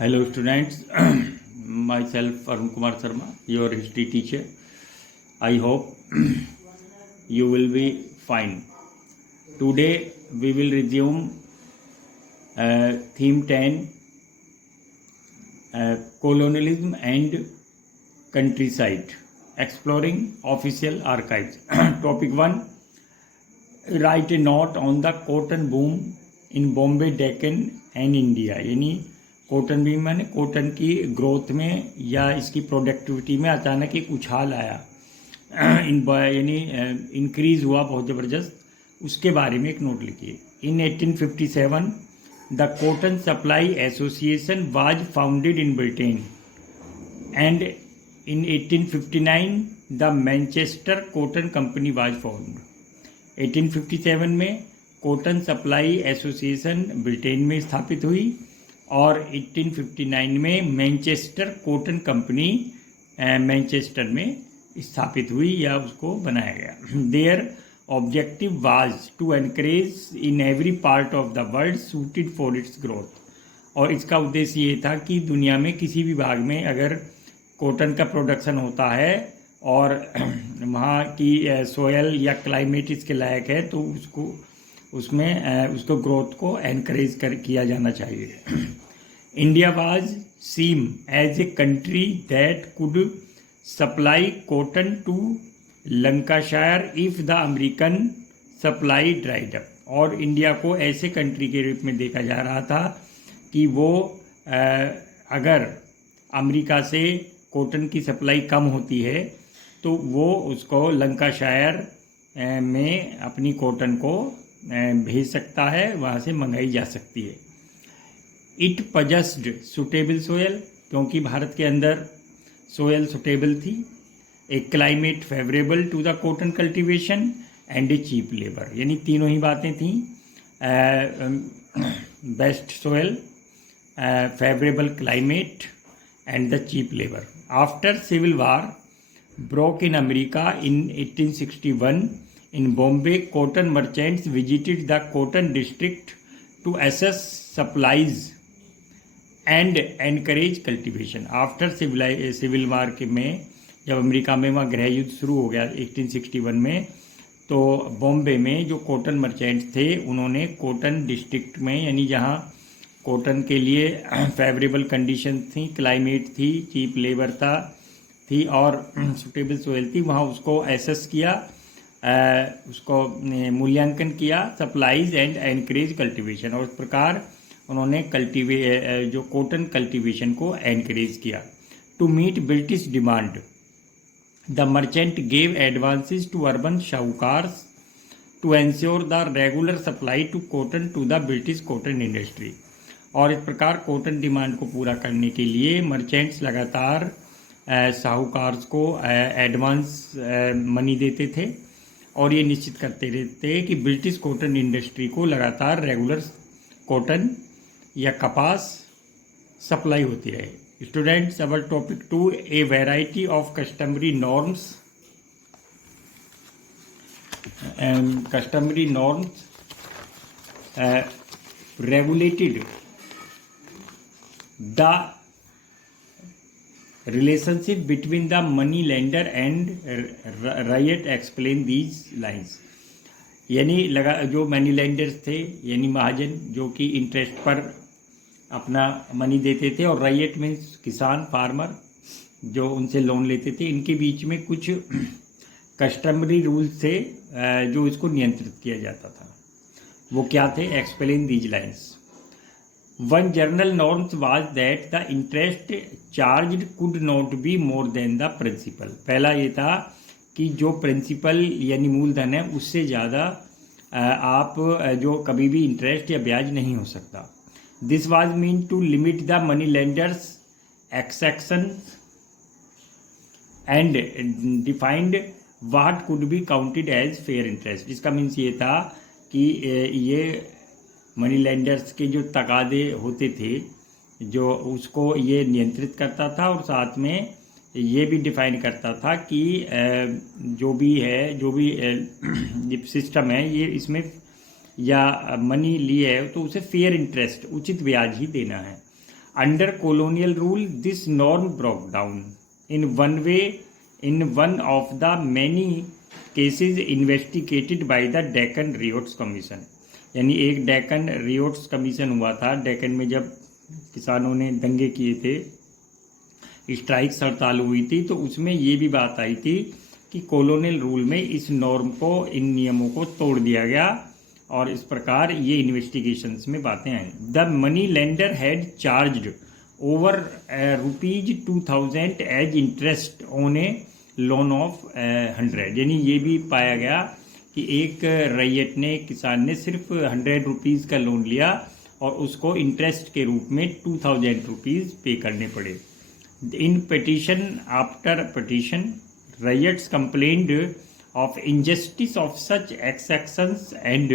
Hello students, myself Arun Kumar Sharma, your history teacher. I hope you will be fine. Today we will resume theme 10, colonialism and countryside, exploring official archives. Topic 1, write a note on the cotton boom in Bombay, Deccan and India. यानी cotton beam मैंने cotton की growth में या इसकी productivity में अचानक एक उछाल आया यानी इंक्रीज हुआ बहुत ज़बरदस्त, उसके बारे में एक नोट लिखिए. इन 1857 the cotton supply association was founded in Britain and in 1859 the Manchester cotton company was formed. 1857 में कॉटन सप्लाई एसोसिएशन ब्रिटेन में स्थापित हुई और 1859 में मैनचेस्टर कॉटन कंपनी मैनचेस्टर में स्थापित हुई या उसको बनाया गया. Their objective was to encourage in every part of the world suited for its growth. और इसका उद्देश्य ये था कि दुनिया में किसी भी भाग में अगर कॉटन का प्रोडक्शन होता है और वहाँ की सोयल या क्लाइमेट इसके लायक है तो उसको ग्रोथ को एनकरेज किया जाना चाहिए. India was seem as a country that could supply cotton to Lancashire if the American supply dried up. और इंडिया को ऐसे कंट्री के रूप में देखा जा रहा था कि वो अगर अमेरिका से कॉटन की सप्लाई कम होती है तो वो उसको लंकाशायर में अपनी कॉटन को भेज सकता है, वहाँ से मंगाई जा सकती है. इट पजेस्ड सुटेबल सोयल, क्योंकि भारत के अंदर सोयल सुटेबल थी. A climate favourable to the cotton cultivation and a cheap labour. यानी तीनों ही बातें थी. Best soil, favourable climate and the cheap labour. After civil war broke in America in 1861, in Bombay, cotton merchants visited the cotton district to assess supplies and encourage cultivation. After civil war में जब America में वहाँ गृह युद्ध शुरू हो गया 1861 में, तो बॉम्बे में जो कॉटन मर्चेंट्स थे उन्होंने कॉटन डिस्ट्रिक्ट में, यानी जहाँ कॉटन के लिए फेवरेबल कंडीशन थी, क्लाइमेट थी, चीप लेबर थी और सुटेबल सोयल थी, वहाँ उसको एसेस किया, उसको मूल्यांकन किया, सप्लाईज एंड एनकरेज कल्टीवेशन. और इस प्रकार उन्होंने जो कॉटन कल्टीवेशन को एनकरेज किया. To meet British demand the merchant gave advances to urban शाहूकार्स to ensure the regular supply to cotton to the British cotton industry. और इस प्रकार कॉटन डिमांड को पूरा करने के लिए मर्चेंट्स लगातार साहूकार्स को एडवांस मनी देते थे और ये निश्चित करते रहते कि ब्रिटिश कॉटन इंडस्ट्री को लगातार रेगुलर कॉटन या कपास सप्लाई होती रहे. Students, our topic 2, A variety of customary norms regulated the relationship between the money lender and riot explain these lines. यानी जो मनी लेंडर्स थे यानी महाजन जो कि इंटरेस्ट पर अपना मनी देते थे और राइट मीन्स किसान फार्मर जो उनसे लोन लेते थे, इनके बीच में कुछ कस्टमरी रूल्स थे जो इसको नियंत्रित किया जाता था. वो क्या थे? Explain these lines. One general norms was that the interest charged could not be more than the principal. पहला ये था कि जो प्रिंसिपल यानी मूलधन है उससे ज़्यादा आप जो कभी भी इंटरेस्ट या ब्याज नहीं हो सकता. This was meant to limit the money lenders' exactions and defined what could be counted as fair interest. इसका मीन्स ये था कि ये मनी लेंडर्स के जो तकादे होते थे जो उसको ये नियंत्रित करता था और साथ में ये भी डिफाइन करता था कि जो भी सिस्टम है ये इसमें या मनी लिए है तो उसे फेयर इंटरेस्ट उचित ब्याज ही देना है. Under colonial rule, this norm broke down in one way, in one of the many cases investigated by the Deccan Riots Commission. यानी एक डेक्कन रियोट्स कमीशन हुआ था डेक्कन में, जब किसानों ने दंगे किए थे, स्ट्राइक्स हड़ताल हुई थी, तो उसमें ये भी बात आई थी कि कॉलोनियल रूल में इस नॉर्म को, इन नियमों को तोड़ दिया गया और इस प्रकार ये इन्वेस्टिगेशंस में बातें आई। The money lender had charged over ₹2000 as interest on a loan of 100। यानी ये भी पाया गया कि एक रैयत ने, किसान ने सिर्फ ₹100 का लोन लिया और उसको इंटरेस्ट के रूप में ₹2000 पे करने पड़े। In petition after petition riots complained of injustice of such exactions and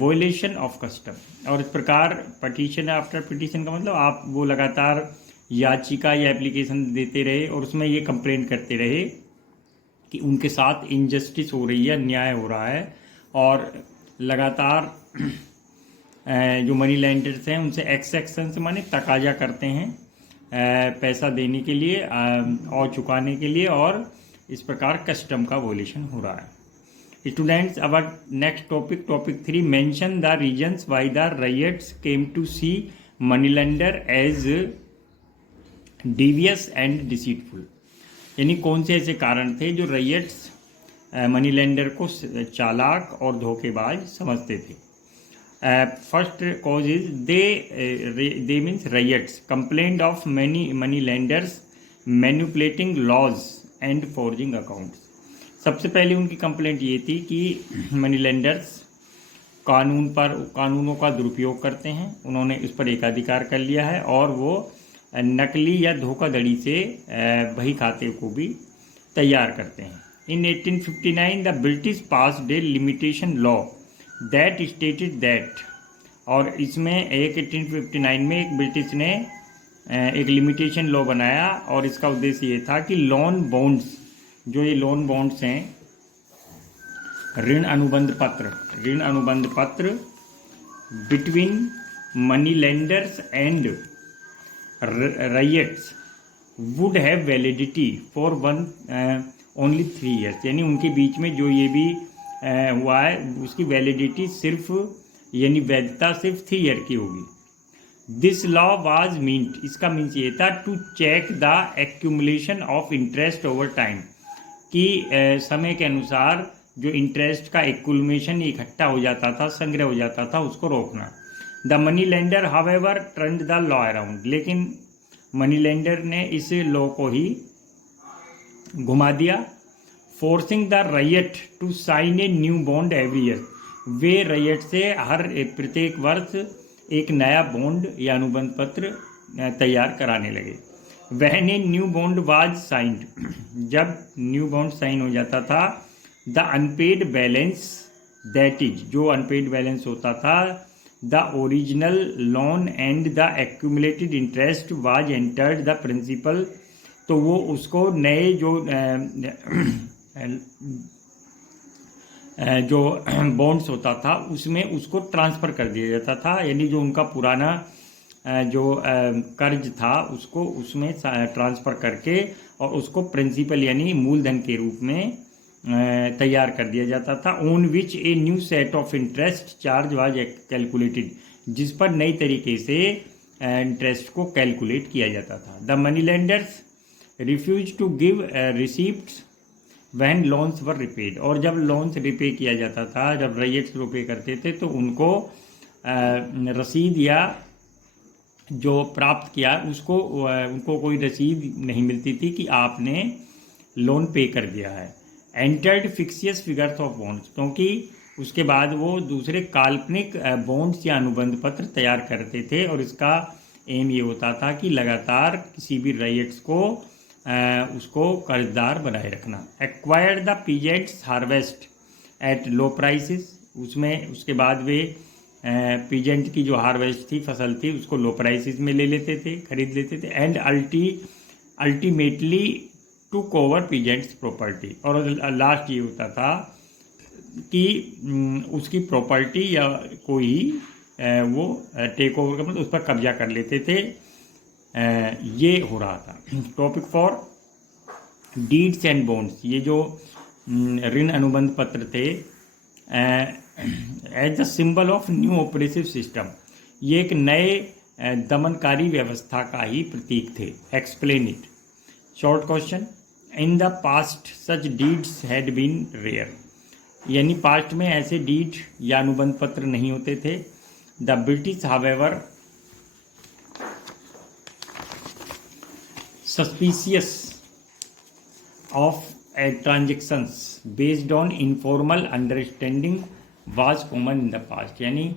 violation of custom। और इस प्रकार पिटीशन आफ्टर पिटीशन का मतलब आप वो लगातार याचिका या एप्लीकेशन देते रहे और उसमें ये कंप्लेन करते रहे कि उनके साथ इनजस्टिस हो रही है, अन्याय हो रहा है, और लगातार जो मनी लैंडर्स हैं उनसे एक्सेक्शन से माने तकाजा करते हैं पैसा देने के लिए और चुकाने के लिए, और इस प्रकार कस्टम का वोलेशन हो रहा है। Students, our next topic, topic 3, mention the reasons why the ryots came to see money lender as devious and deceitful. यानी कौन से ऐसे कारण थे जो राइट्स मनी लेंडर को चालाक और धोखेबाज समझते थे। First cause is they means riots complained of many money lenders manipulating laws and forging accounts। सबसे पहले उनकी कंप्लेंट ये थी कि मनी लेंडर्स कानूनों का दुरुपयोग करते हैं, उन्होंने इस पर एकाधिकार कर लिया है और वो नकली या धोखाधड़ी से बही खाते को भी तैयार करते हैं। इन 1859 the British passed A limitation law that stated that, और इसमें 1859 में एक ब्रिटिश ने एक लिमिटेशन लॉ बनाया और इसका उद्देश्य ये था कि लोन बॉन्ड्स, जो ये लोन बॉन्ड्स हैं, ऋण अनुबंध पत्र between money lenders and rights would have validity for only 3 years। यानी उनके बीच में जो ये भी हुआ है उसकी वैलिडिटी सिर्फ, यानी वैधता सिर्फ 3 year की होगी। दिस लॉ वाज मीन्ट, इसका मीन्स ये था to check the accumulation of interest over time, कि समय के अनुसार जो इंटरेस्ट का एक्यूमुलेशन इकट्ठा हो जाता था, संग्रह हो जाता था, उसको रोकना। The money lender however turned the law around, लेकिन मनी लेंडर ने इस लॉ को ही घुमा दिया। Forcing the ryot to sign a new bond every year, वे राइट से प्रत्येक वर्ष एक नया बॉन्ड या अनुबंध पत्र तैयार कराने लगे। When a new bond was signed, जब न्यू बॉन्ड साइन हो जाता था, the unpaid balance, that is जो अनपेड बैलेंस होता था, the original loan and the accumulated interest was entered the principal, तो वो उसको नए जो बॉन्ड्स होता था उसमें उसको ट्रांसफ़र कर दिया जाता था। यानी जो उनका पुराना जो कर्ज था उसको उसमें ट्रांसफ़र करके और उसको प्रिंसिपल यानी मूलधन के रूप में तैयार कर दिया जाता था। On which a new set of interest charge was calculated, जिस पर नई तरीके से इंटरेस्ट को कैलकुलेट किया जाता था। The money lenders refuse to give receipts when loans were repaid, और जब लोन्स रिपे किया जाता था, जब राइट्स रिपे करते थे तो उनको रसीद या जो प्राप्त किया उसको उनको कोई रसीद नहीं मिलती थी कि आपने लोन पे कर दिया है। एंटर्ड फिक्सियस फिगर्स ऑफ बॉन्ड्स, क्योंकि उसके बाद वो दूसरे काल्पनिक बॉन्ड्स या अनुबंध पत्र तैयार करते थे और इसका एम ये होता था कि लगातार किसी भी राइट्स को उसको कर्जदार बनाए रखना। Acquired the peasants harvest at low prices, उसमें उसके बाद वे पीजेंट की जो हार्वेस्ट थी, फसल थी, उसको लो प्राइसेस में ले लेते थे, खरीद लेते थे। And ultimately to cover peasants property, और लास्ट ये होता था कि उसकी प्रॉपर्टी या कोई वो टेक ओवर का मतलब उस पर कब्जा कर लेते थे, ये हो रहा था। टॉपिक 4 डीड्स एंड बॉन्ड्स, ये जो ऋण अनुबंध पत्र थे as the symbol of new operative system, ये एक नए दमनकारी व्यवस्था का ही प्रतीक थे। Explain it. Short question, in the past such deeds had been rare, यानी पास्ट में ऐसे डीड या अनुबंध पत्र नहीं होते थे। The British however suspicious of transactions based on informal understanding was common in the past, यानी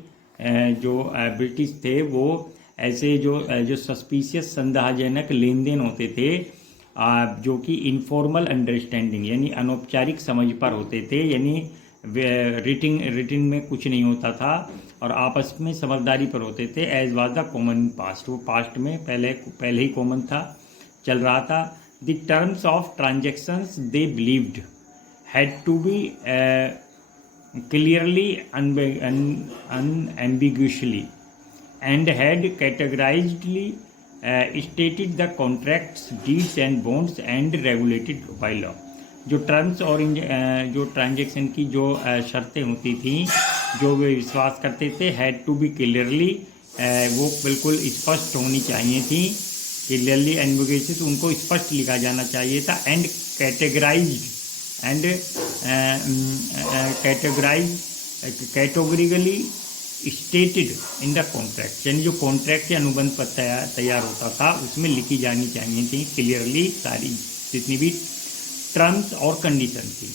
जो ब्रिटिश थे वो ऐसे जो सस्पिशियस संदेहजनक लेन देन होते थे जो कि इनफॉर्मल अंडरस्टैंडिंग यानी अनौपचारिक समझ पर होते थे, यानी रिटिन में कुछ नहीं होता था और आपस में समझदारी पर होते थे। As was the common past, वो पास्ट में पहले ही कॉमन था, चल रहा था। The terms of transactions they believed had to be clearly unambiguously and had categorically stated the contracts, deeds and bonds and regulated by law। जो terms और जो ट्रांजेक्शन की जो शर्तें होती थी जो वे विश्वास करते थे, हैड टू बी क्लियरली, वो बिल्कुल स्पष्ट होनी चाहिए थी। क्लियरली एम्बिगुअस, उनको स्पष्ट लिखा जाना चाहिए था। And categorised and categorically stated in the contract, यानी जो कॉन्ट्रैक्ट या अनुबंध पत्र तैयार होता था उसमें लिखी जानी चाहिए थी क्लियरली सारी जितनी भी टर्म्स और कंडीशन थी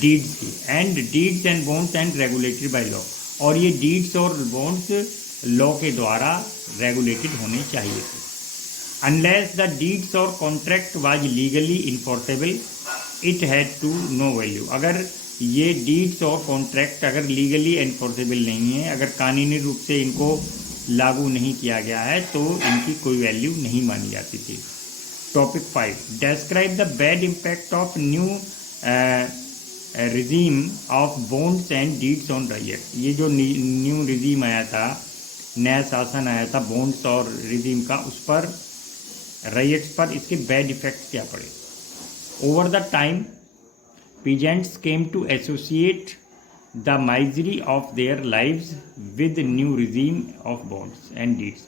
डीड्स की। And deeds and bonds and regulated by law, और ये डीड्स और बॉन्ड्स लॉ के द्वारा रेगुलेटेड होने चाहिए थे। अनलेस द डीड्स और contract was legally enforceable it had to no value, अगर ये डीड्स और कॉन्ट्रैक्ट अगर लीगली एनफोर्सेबल नहीं है, अगर कानूनी रूप से इनको लागू नहीं किया गया है तो इनकी कोई वैल्यू नहीं मानी जाती थी। Topic 5 describe the bad impact of new regime of bonds and deeds on right. ये जो न्यू रिजीम आया था, नया शासन आया था बॉन्ड्स और रिजीम का, उस पर राइट्स पर इसके बैड इफेक्ट क्या पड़े। Over the time peasants came to associate the misery of their lives with new regime of bonds and deeds।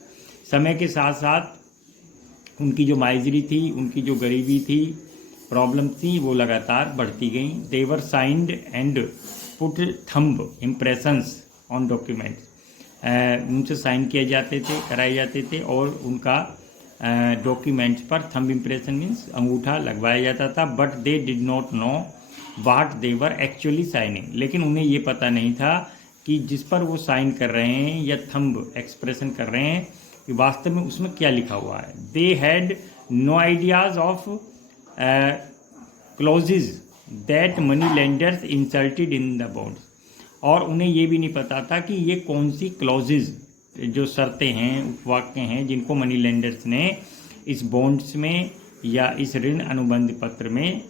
समय के साथ साथ उनकी जो माइजरी थी, उनकी जो गरीबी थी, प्रॉब्लम थी, वो लगातार बढ़ती गई। they were signed and put thumb impressions on documents, उनसे साइन किए जाते थे, कराए जाते थे और उनका डॉक्यूमेंट्स पर थंब इम्प्रेशन मीन्स अंगूठा लगवाया जाता था। But they did not know what they were actually signing, लेकिन उन्हें ये पता नहीं था कि जिस पर वो साइन कर रहे हैं या थंब एक्सप्रेशन कर रहे हैं कि वास्तव में उसमें क्या लिखा हुआ है। They had no ideas of clauses that money lenders insulted in the bonds, और उन्हें ये भी नहीं पता था कि ये कौन सी क्लॉजेज, जो शर्तें हैं, उपवाक्य हैं जिनको मनी लेंडर्स ने इस बॉन्ड्स में या इस ऋण अनुबंध पत्र में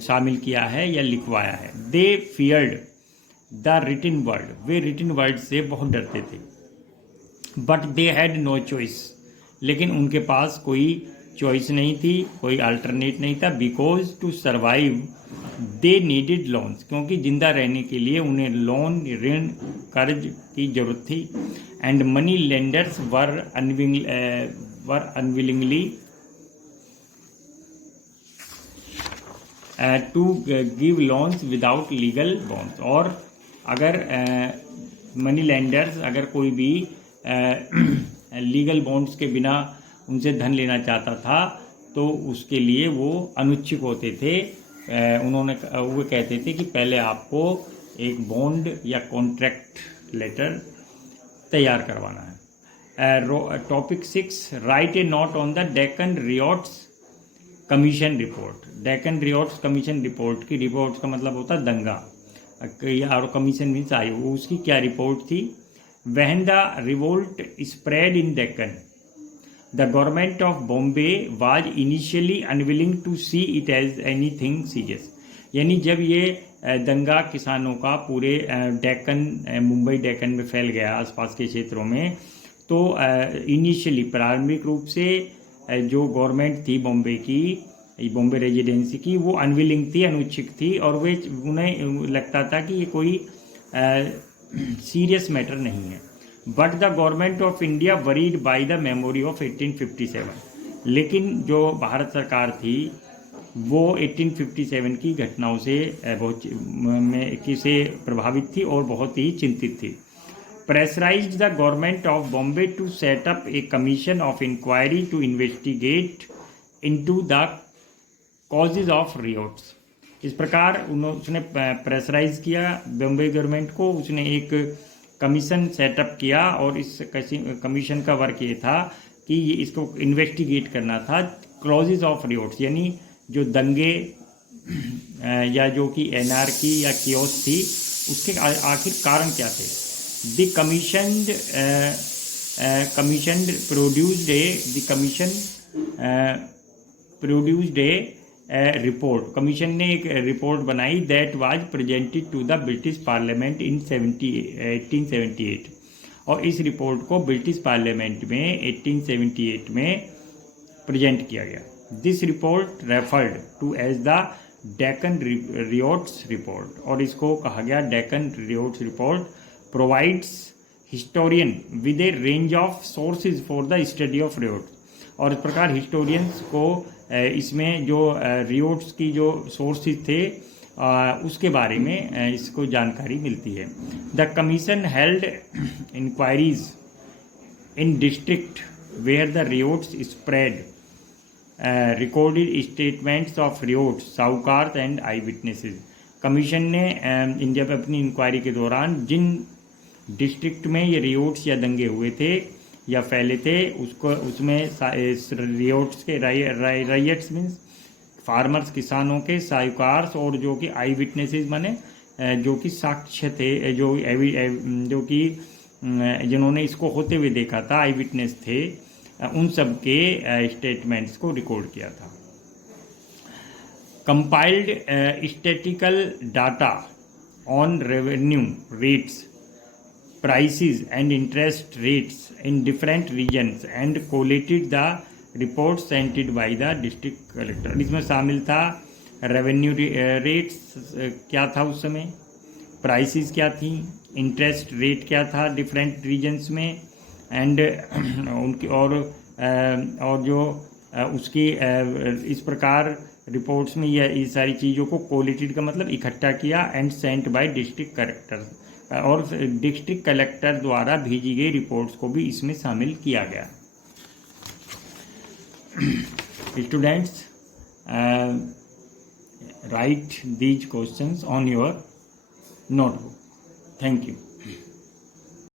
शामिल किया है या लिखवाया है। They feared the written word, वे रिटिन वर्ड से बहुत डरते थे। But they had no choice, लेकिन उनके पास कोई चॉइस नहीं थी, कोई अल्टरनेट नहीं था। Because to survive they needed loans, क्योंकि जिंदा रहने के लिए उन्हें लोन, ऋण, कर्ज की जरूरत थी। And money lenders were unwillingly to give loans without legal bonds, और अगर मनी लेंडर्स अगर कोई भी लीगल बॉन्ड्स के बिना उनसे धन लेना चाहता था तो उसके लिए वो अनुच्छुक होते थे। वो कहते थे कि पहले आपको एक बॉन्ड या कॉन्ट्रैक्ट लेटर तैयार करवाना है। Topic 6 write a note on the Deccan riots commission report. Deccan riots commission report की, रिपोर्ट का मतलब होता है दंगा, और कमीशन मीन्स आयोग, उसकी क्या रिपोर्ट थी। When the revolt spread in Deccan the government of Bombay was initially unwilling to see it as anything serious, यानी जब ये दंगा किसानों का पूरे डेक्कन, मुंबई डेक्कन में फैल गया, आसपास के क्षेत्रों में। तो इनिशियली प्रारंभिक रूप से जो गवर्नमेंट थी बॉम्बे की, बॉम्बे रेजिडेंसी की, वो अनविलिंग थी, अनुच्छिक थी, और वे उन्हें लगता था कि ये कोई सीरियस मैटर नहीं है। But the government of India worried by the memory of 1857। लेकिन जो भारत सरकार थी वो 1857 की घटनाओं से प्रभावित थी और बहुत ही चिंतित थी। Pressurised the government of Bombay to set up a commission of inquiry to investigate into the causes of riots. इस प्रकार उसने प्रेशराइज किया बॉम्बे गवर्नमेंट को, उसने एक कमीशन सेटअप किया और इस कमीशन का वर्क ये था कि ये इसको इन्वेस्टिगेट करना था क्लॉजेज ऑफ रियोट्स, यानी जो दंगे या जो कि एनार्की या कियोस थी उसके आखिर कारण क्या थे। The commission produced a report. Commission ने एक रिपोर्ट बनाई that was presented to the British parliament in 1878, और इस रिपोर्ट को ब्रिटिश पार्लियामेंट में 1878 में प्रेजेंट किया गया। This report referred to as the Deccan riots report, और इसको कहा गया Deccan riots report. Provides historian with a range of sources for the study of riots, और इस प्रकार हिस्टोरियंस को इसमें जो रियोट्स की जो सोर्सेज थे उसके बारे में इसको जानकारी मिलती है। The commission held inquiries in district where the riots spread, recorded statements of riots, sahukar and I witnesses. Commission ने जब अपनी इंक्वायरी के दौरान जिन डिस्ट्रिक्ट में ये रियोट्स या दंगे हुए थे या फैले थे उसको, उसमें रियोट्स के राइट्स मीन्स फार्मर्स, किसानों के, साहूकार और जो कि आई विटनेसेस माने जो कि साक्ष्य थे, जो कि जिन्होंने इसको होते हुए देखा था, आई विटनेस थे, उन सब के स्टेटमेंट्स को रिकॉर्ड किया था। Compiled statistical data on revenue rates, prices and interest rates in different regions and collated the reports sent by the district collector। इसमें शामिल था रेवेन्यू रेट्स क्या था उस समय, प्राइसेस क्या थी, इंटरेस्ट रेट क्या था डिफरेंट रीजन्स में, एंड उनकी और जो उसकी इस प्रकार रिपोर्ट्स में ये सारी चीज़ों को कोलेटेड का मतलब इकट्ठा किया and sent by district collector, और डिस्ट्रिक्ट कलेक्टर द्वारा भेजी गई रिपोर्ट्स को भी इसमें शामिल किया गया। Students, right these questions on your notebook. Thank you.